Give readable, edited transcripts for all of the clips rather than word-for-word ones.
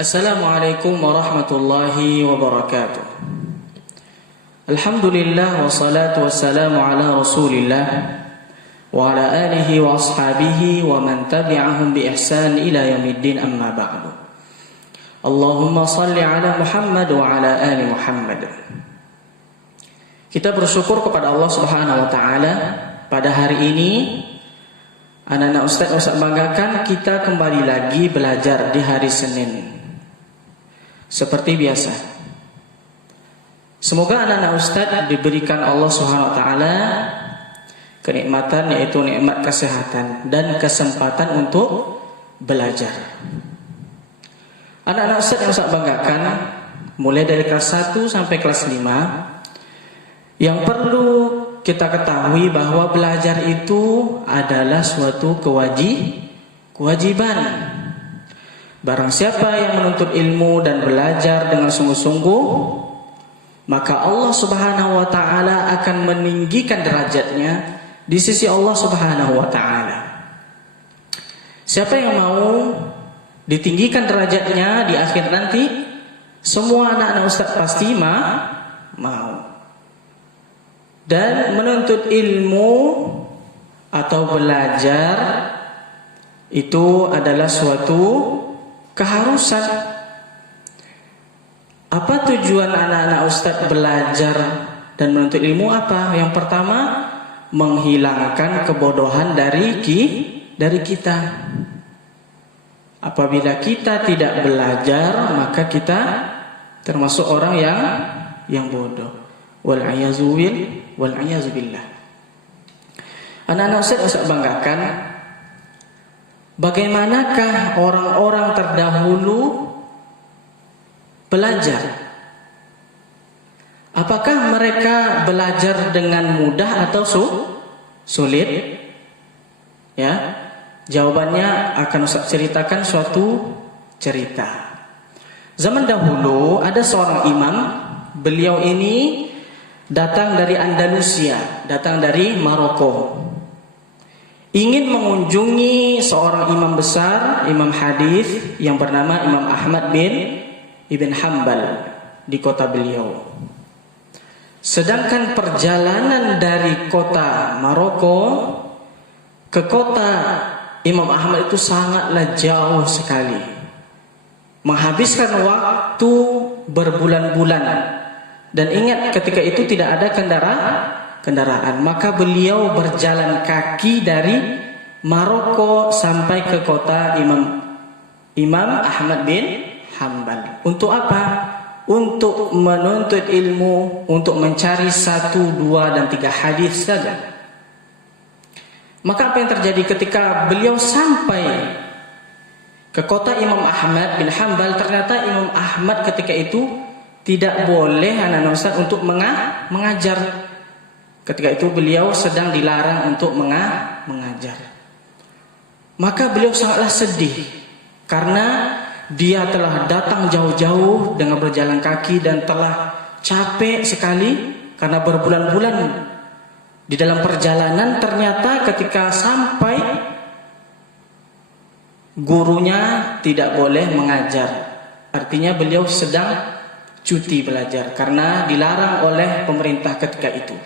Assalamualaikum warahmatullahi wabarakatuh. Alhamdulillah wassalatu wassalamu ala Rasulillah wa ala alihi wa ashabihi wa man tabi'ahum bi ihsan ila yaumiddin, amma ba'du. Allahumma salli ala Muhammad wa ala ali Muhammad. Kita bersyukur kepada Allah Subhanahu wa taala pada hari ini. Anak-anak Ustaz banggakan kita kembali lagi belajar di hari Senin seperti biasa. Semoga anak-anak Ustaz diberikan Allah Subhanahu wa taala kenikmatan, yaitu nikmat kesehatan dan kesempatan untuk belajar. Anak-anak Ustaz yang Ustaz banggakan, mulai dari kelas 1 sampai kelas 5, yang perlu kita ketahui bahwa belajar itu adalah suatu kewajiban. Barang siapa yang menuntut ilmu dan belajar dengan sungguh-sungguh, maka Allah Subhanahu wa taala akan meninggikan derajatnya di sisi Allah Subhanahu wa taala. Siapa yang mau ditinggikan derajatnya di akhir nanti, semua anak-anak Ustaz pasti mau. Dan menuntut ilmu atau belajar itu adalah suatu keharusan. Apa tujuan anak-anak Ustaz belajar dan menuntut ilmu? Apa? Yang pertama, menghilangkan kebodohan dari kita. Apabila kita tidak belajar, maka kita termasuk orang yang bodoh. Wal-'ayazu billah. Anak-anak Ustaz banggakan, bagaimanakah orang-orang terdahulu belajar? Apakah mereka belajar dengan mudah atau sulit? Ya, jawabannya akan Ustaz ceritakan suatu cerita. Zaman dahulu ada seorang imam. Beliau ini datang dari Andalusia, datang dari Maroko. Ingin mengunjungi seorang imam besar, imam hadis yang bernama Imam Ahmad bin Ibn Hanbal di kota beliau. Sedangkan perjalanan dari kota Maroko ke kota Imam Ahmad itu sangatlah jauh sekali, menghabiskan waktu berbulan-bulan. Dan ingat, ketika itu tidak ada kendaraan, maka beliau berjalan kaki dari Maroko sampai ke kota Imam Ahmad bin Hanbal. Untuk apa? Untuk menuntut ilmu, untuk mencari 1, 2, dan 3 hadis saja. Maka apa yang terjadi ketika beliau sampai ke kota Imam Ahmad bin Hanbal? Ternyata Imam Ahmad ketika itu tidak boleh anak-anak Ustaz untuk mengajar. Ketika itu beliau sedang dilarang untuk mengajar. Maka beliau sangatlah sedih karena dia telah datang jauh-jauh dengan berjalan kaki dan telah capek sekali karena berbulan-bulan di dalam perjalanan. Ternyata ketika sampai, gurunya tidak boleh mengajar. Artinya beliau sedang cuti belajar karena dilarang oleh pemerintah ketika itu.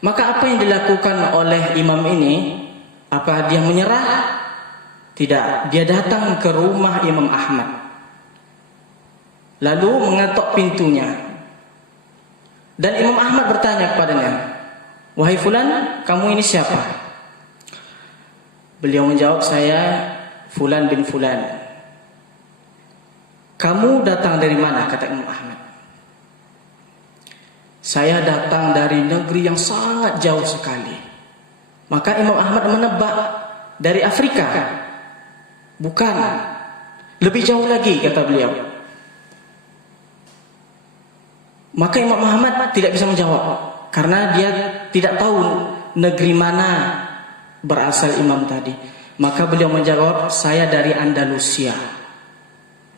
Maka apa yang dilakukan oleh imam ini? Apa dia menyerah? Tidak, dia datang ke rumah Imam Ahmad, lalu mengetok pintunya. Dan Imam Ahmad bertanya kepadanya, "Wahai fulan, kamu ini siapa?" Beliau menjawab, "Saya fulan bin fulan." "Kamu datang dari mana?" kata Imam Ahmad. "Saya datang dari negeri yang sangat jauh sekali." Maka Imam Ahmad menebak, "Dari Afrika?" "Bukan, lebih jauh lagi," kata beliau. Maka Imam Ahmad tidak bisa menjawab karena dia tidak tahu negeri mana berasal imam tadi. Maka beliau menjawab, "Saya dari Andalusia."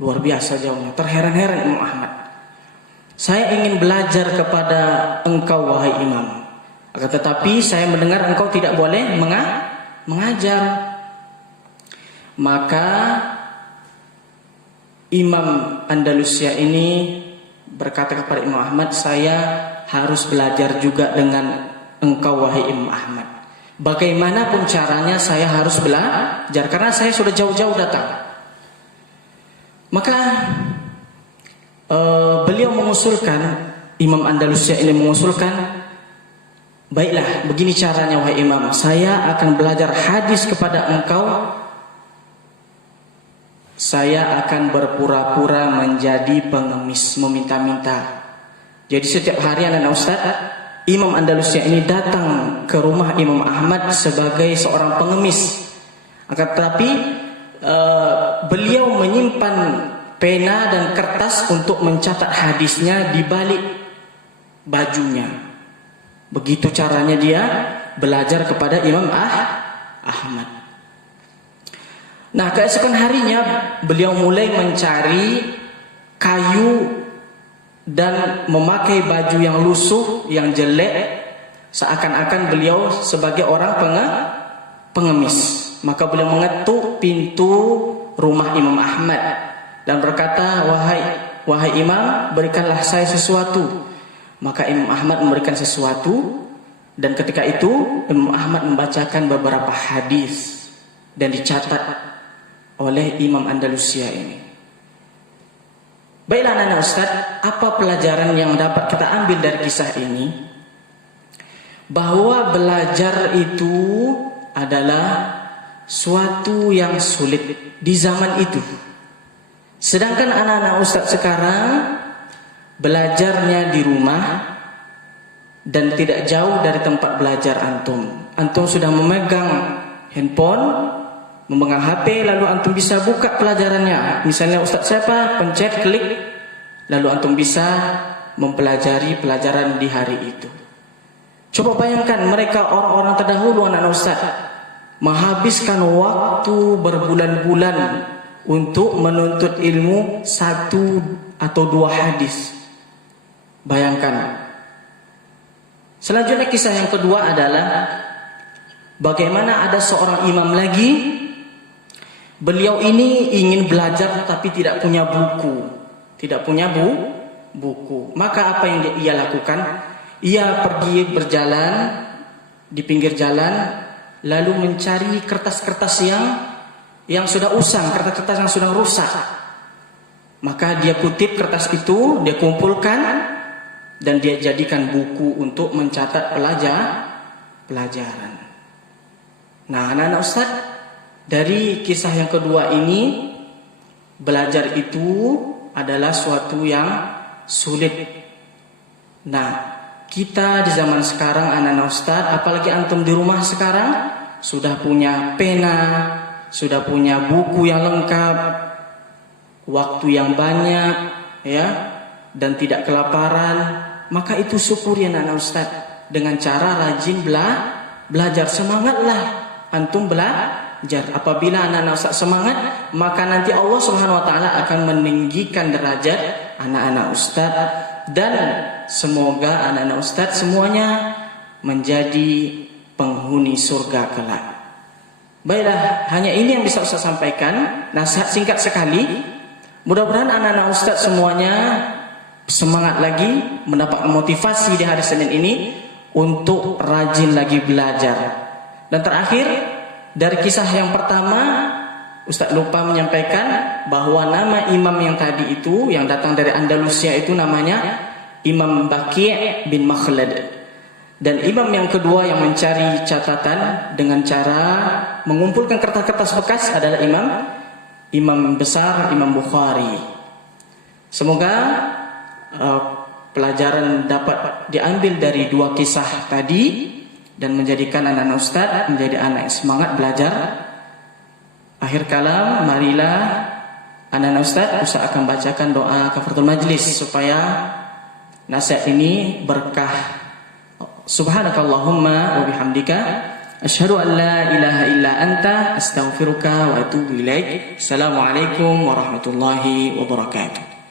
Luar biasa jauhnya. Terheran-heran Imam Ahmad. "Saya ingin belajar kepada engkau, wahai imam. Akan tetapi saya mendengar engkau tidak boleh mengajar." Maka Imam Andalusia ini berkata kepada Imam Ahmad, saya harus belajar juga dengan engkau wahai Imam Ahmad. Bagaimanapun caranya saya harus belajar karena saya sudah jauh-jauh datang. Maka beliau mengusulkan, Imam Andalusia ini mengusulkan, baiklah begini caranya wahai Imam, saya akan belajar hadis kepada engkau. Saya akan berpura-pura menjadi pengemis, meminta-minta. Jadi setiap hari anak Ustaz, Imam Andalusia ini datang ke rumah Imam Ahmad sebagai seorang pengemis. Akan tetapi beliau menyimpan pena dan kertas untuk mencatat hadisnya di balik bajunya. Begitu caranya dia belajar kepada Imam Ahmad. Nah, keesokan harinya beliau mulai mencari kayu dan memakai baju yang lusuh, yang jelek, seakan-akan beliau sebagai orang pengemis. Maka beliau mengetuk pintu rumah Imam Ahmad dan berkata, wahai Imam, berikanlah saya sesuatu. Maka Imam Ahmad memberikan sesuatu, dan ketika itu Imam Ahmad membacakan beberapa hadis dan dicatat oleh Imam Andalusia ini. Baiklah anak Ustaz, apa pelajaran yang dapat kita ambil dari kisah ini? Bahwa belajar itu adalah suatu yang sulit di zaman itu. Sedangkan anak-anak Ustaz sekarang belajarnya di rumah dan tidak jauh dari tempat belajar antum. Antum sudah memegang handphone, memegang HP, lalu antum bisa buka pelajarannya. Misalnya Ustaz siapa, pencet klik, lalu antum bisa mempelajari pelajaran di hari itu. Coba bayangkan mereka orang-orang terdahulu anak Ustaz menghabiskan waktu berbulan-bulan untuk menuntut ilmu 1 atau 2 hadis. Bayangkan. Selanjutnya kisah yang kedua adalah bagaimana ada seorang imam lagi. Beliau ini ingin belajar tapi tidak punya buku. Tidak punya buku. Maka apa yang ia lakukan? Ia pergi berjalan di pinggir jalan, lalu mencari kertas-kertas yang sudah usang, kertas-kertas yang sudah rusak. Maka dia kutip kertas itu, dia kumpulkan, dan dia jadikan buku untuk mencatat pelajaran. Nah, anak-anak Ustaz, dari kisah yang kedua ini, belajar itu adalah suatu yang sulit. Nah, kita di zaman sekarang anak-anak Ustaz, apalagi antum di rumah sekarang, sudah punya pena, sudah punya buku yang lengkap, waktu yang banyak, ya, dan tidak kelaparan. Maka itu syukuri anak-anak Ustaz dengan cara rajin belajar. Semangatlah antum belajar. Apabila anak-anak Ustaz semangat, maka nanti Allah Subhanahu wa taala akan meninggikan derajat anak-anak Ustaz, dan semoga anak-anak Ustaz semuanya menjadi penghuni surga kelak. Baiklah, hanya ini yang bisa Ustaz sampaikan. Nasihat singkat sekali. Mudah-mudahan anak-anak Ustaz semuanya semangat lagi, mendapat motivasi di hari Senin ini untuk rajin lagi belajar. Dan terakhir, dari kisah yang pertama, Ustaz lupa menyampaikan bahwa nama imam yang tadi itu, yang datang dari Andalusia itu namanya Imam Baqi' bin Makhlad. Dan imam yang kedua yang mencari catatan dengan cara mengumpulkan kertas-kertas bekas adalah imam besar, Imam Bukhari. Semoga pelajaran dapat diambil dari 2 kisah tadi dan menjadikan anak-anak Ustaz menjadi anak yang semangat belajar. Akhir kalam, marilah anak-anak Ustaz akan bacakan doa kafaratul majlis supaya nasihat ini berkah. Subhanakallahumma wa bihamdika asyhadu an la ilaha illa anta astaghfiruka wa atubu ilaik. Assalamualaikum warahmatullahi wabarakatuh.